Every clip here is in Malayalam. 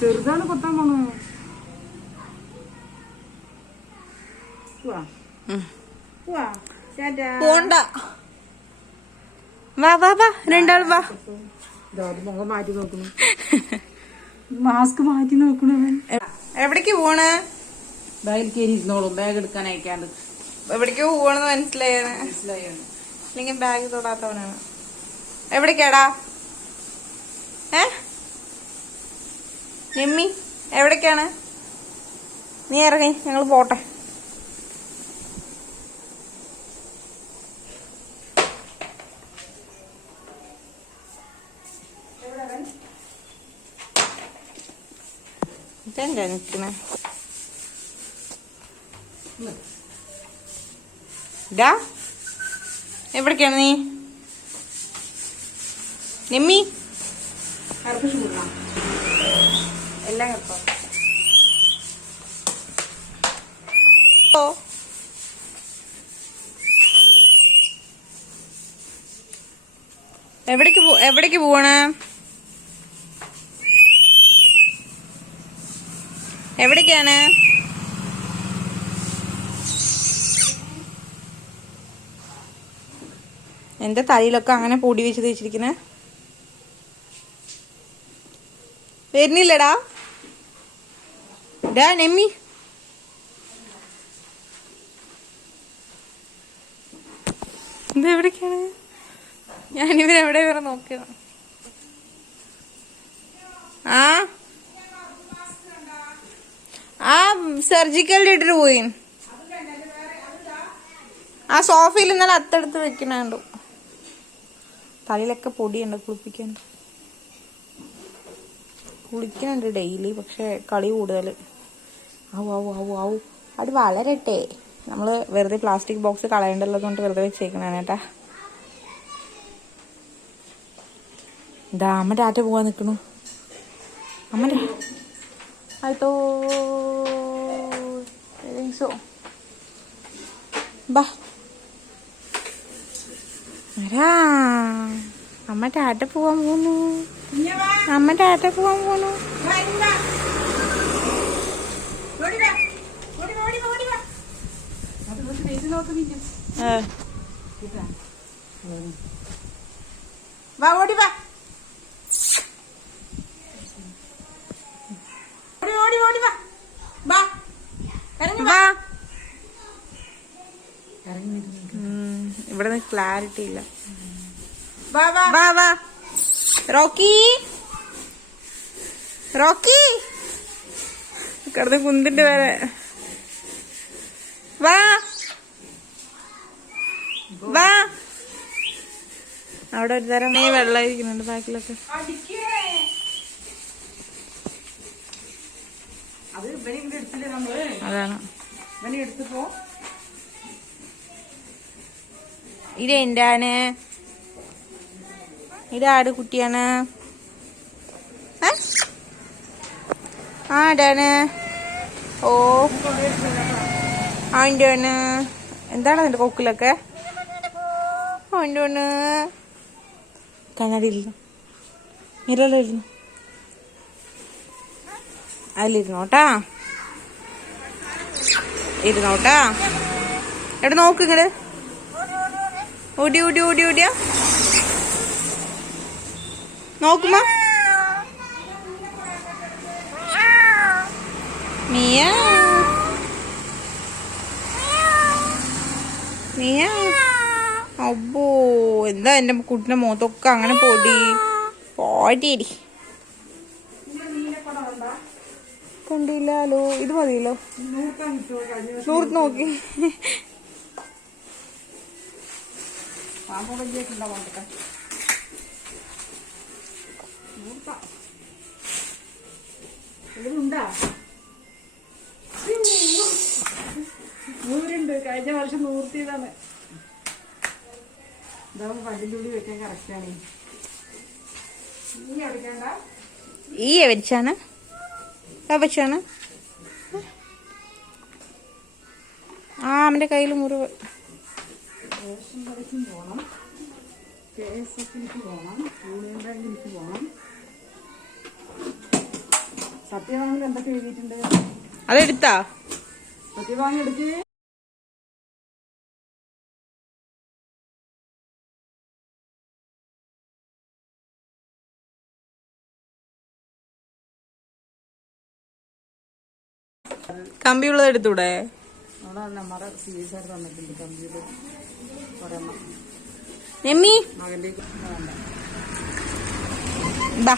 ചെറുതാണ് കൊത്താൻ പോണു. പോണ്ട. വാ വാ വാ, രണ്ടാൾ വാ. മുഖം മാറ്റി നോക്കുന്നു, മാസ്ക് മാറ്റി നോക്കണു. എവിടേക്ക് പോണ്? ബാഗിൽ കയറി ഇരുന്നോളും, ബാഗ് എടുക്കാൻ അയക്കാണ്ട്. എവിടേക്ക് പോവാണെന്ന് മനസ്സിലായാണ്. അല്ലെങ്കിൽ ബാഗ് തൊടാത്തവനാണ്. എവിടേക്കാടാ? നിമ്മി എവിടേക്കാണ്? നീ ഇറങ്ങി, ഞങ്ങൾ പോട്ടെ. ഇതെന്താ നിക്കണേ? ഇതാ എവിടേക്കാണ് നീ? നിമ്മി എല്ലാം കേട്ടോ. എവിടേക്ക് പോവാണ്? എവിടേക്കാണ്? എന്റെ തലയിലൊക്കെ അങ്ങനെ പൊടി വെച്ച് തേച്ചിരിക്കുന്നെ. വരുന്നില്ലടാ. ഡാ നെമ്മി, ഇതെവിടേക്കാണ്? ഞാനിവരെവിടെ വരെ നോക്കിയതാണ്. ആ സർജിക്കലിന്റെ ഇട്ടിട്ട് പോയി. ആ സോഫയിൽ ഇന്നലെ അത്തെടുത്ത് വെക്കണുണ്ടു. തലയിലൊക്കെ പൊടിയുണ്ട്, കുളിക്കുന്നുണ്ട് ഡെയിലി. പക്ഷെ കളി കൂടുതൽ. ആവു അത് വളരട്ടെ. നമ്മള് വെറുതെ പ്ലാസ്റ്റിക് ബോക്സ് കളയേണ്ടതുകൊണ്ട് വെറുതെ വെച്ചേക്കണാണ് കേട്ടാ. ഇതാ അമ്മ ടാറ്റ പോവാൻ നിക്കണു. അമ്മ ആയിട്ടോ ബാ. അമ്മ ടാറ്റ പോവാൻ പോന്നു. അമ്മ ടാറ്റ പോവാൻ പോന്നു. വാ ഓടി വാ. ഇവിടെ ക്ലാരിറ്റി ഇല്ല. റോക്കി കിടന്ന് കുന്തിന്റെ വരെ. വാ അവിടെ ഒരു തരം വെള്ളം ഇരിക്കുന്നുണ്ട് ബാക്കിലൊക്കെ. അതാണ് ഇതെന്താണ്? ഇതാട് കുട്ടിയാണ്. ആടാണ്. ഓ ആൻ്റാണ്. എന്താണ് അതിന്റെ കൊക്കിലൊക്കെ? ആൻ്റാണ്. കണ്ണാടിയിരുന്നു, മിററിലിരുന്നു, അതിലിരുന്നോട്ടാ. എവിടെ നോക്ക് ഇങ്ങട്. ഓടിയ നോക്കുമ്പോ മിയ അబ్బോ, എന്താ എന്റെ കുട്ടിന്റെ മുഖത്തൊക്കെ അങ്ങനെ പോടിയടി. കണ്ടില്ലല്ലോ. ഇത് മതിയല്ലോ. നൂറ് നോക്കി. നൂറുണ്ട്. കഴിഞ്ഞ വർഷം നൂർത്തിയതാണ്. ഇതാവുമ്പോ പല്ലിൻ്റെ ഉള്ളിൽ വെക്കാൻ കറക്റ്റാണ്. ഈ വെച്ചാണ് അവന്റെ കയ്യിൽ മുറിവ്. റേഷൻ കടയ്ക്കും പോകണം, KSFിലേക്ക് പോകണം, യൂണിയൻ ബാങ്കിലേക്ക് പോകണം. സത്യവാങ്ങിൽ എന്തൊക്കെ എഴുതിയിട്ടുണ്ട്? അതെടുത്താ? സത്യവാങ്ങി എടുക്ക്. കമ്പിയുള്ളത് എടുത്തൂടെ? അവിടെ നമ്മുടെ സീരിയസ് ആയിട്ട് തന്നിട്ടുണ്ട് കമ്പ്യൂട്ടർ ഒരെണ്ണം. നെമ്മി മകന്റെ വേണ്ട. ബാ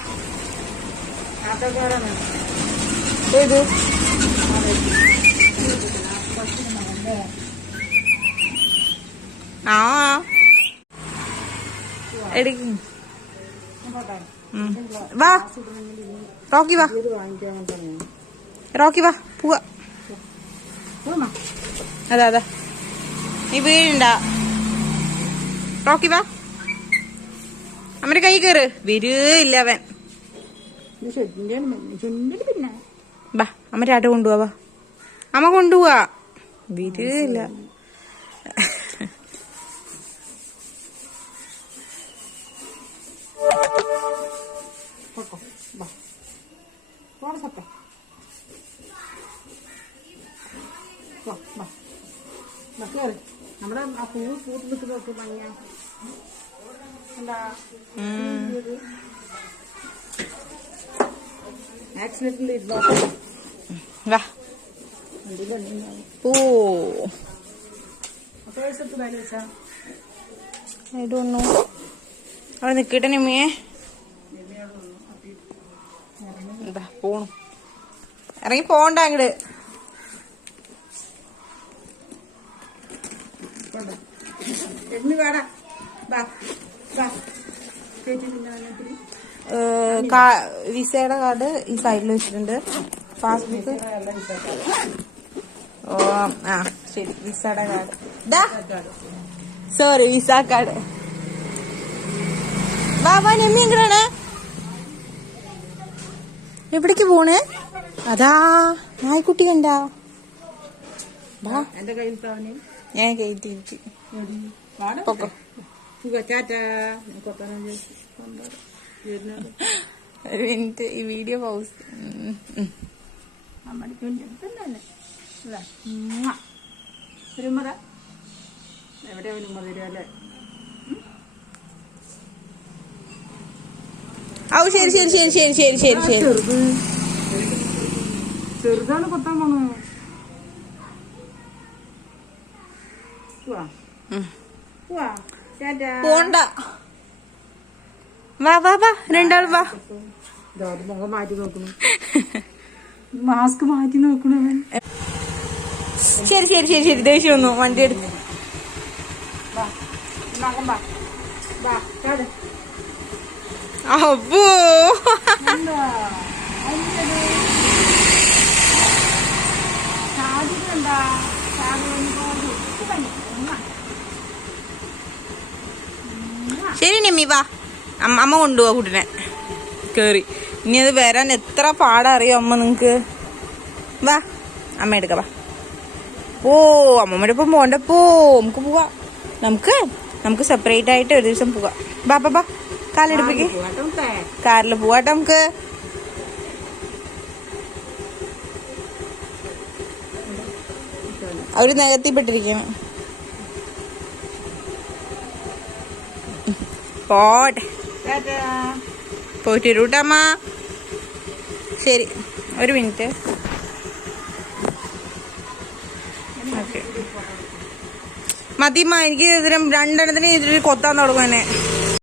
ആട്ടോക്കാരാണ്. ഏത്? ആ എടുക്കും. വാ റോക്കി വാ, വാങ്ങിക്കാൻ തന്നെ. റോക്കി വാ പോവാ. അതാ അതാ നീ വീഴുണ്ട. റോക്കി വാ, അമ്മയുടെ കൈ കയറ്. വരുന്നില്ല അവൻ. പിന്നെ ബാ അമ്മ ആട്ട കൊണ്ടുപോവാ. അമ്മ കൊണ്ടുപോവാ. വരുന്നില്ല. നമ്മുടെ ആ പൂവ് പൂത്ത് നിൽക്കുന്നതൊക്കെ ഭംഗിയാ. എന്താ ആക്സിഡന്റിൽ ഇരുന്നോ? വാ ഓ അവിടെ നിക്കട്ടെ നിമ്മിയെ. പോണു, ഇറങ്ങി പോണ്ട അങ്ങട്. വിസയുടെ കാർഡ് ഈ സൈഡിൽ വെച്ചിട്ടുണ്ട്. പാസ്ബുക്ക്. ഓ ആ ശരി, വിസയുടെ കാർഡ്. Sorry, visa card. വാ വാ നെമ്മി എങ്ങനെയാണ്? എവിടേക്ക് പോണേ? അതാ നായ്ക്കുട്ടി കണ്ടാ? എന്റെ കയ്യിൽ താവനെ ഞാൻ കയറ്റിയിരിക്കും. പൊക്കോ. ഒരു മിനിറ്റ്, ഈ വീഡിയോ പൗസ്. എവിടെയാ തരുമല്ലേ? ഔ ശരി ശരി ശരി ശരി ശരി ശരി ശരി. ചെറുതാണ് കൊത്താൻ പോണു. പോണ്ട. വാ വാ വാ, രണ്ടാൾ വാ. മുഖം മാറ്റി നോക്കണു, മാസ്ക് മാറ്റി നോക്കണു. ശരി ശരി ശരി ശരി, ദേഷ്യം ഒന്നു. വണ്ടി എടുത്ത് അപ്പോ ശരി നെമ്മി വാ. അമ്മ കൊണ്ടുപോവാ കുട്ടിനെ കേറി. ഇനി അത് വരാൻ എത്ര പാടറിയോ അമ്മ നിങ്ങക്ക്. വാ അമ്മ എടുക്ക. വാ ഓ അമ്മമ്മയുടെ ഒപ്പം പോണ്ടപ്പോ. നമുക്ക് പോവാ. നമുക്ക് സെപ്പറേറ്റ് ആയിട്ട് ഒരു ദിവസം പോവാം. ബാ ബാ ബാ, കാലെടുപ്പിക്ക്. കാറിൽ പോവാട്ടോ നമുക്ക്. അവര് നികത്തിപ്പെട്ടിരിക്കണം. പോട്ടെ, പോയിട്ട് വരൂട്ടമ്മ. ശരി, ഒരു മിനിറ്റ്. ഓക്കെ മതിമ്മ, എനിക്ക് ഇതിനും രണ്ടെണ്ണത്തിന് ഇതിൽ കൊത്താൻ തുടങ്ങും എന്നെ.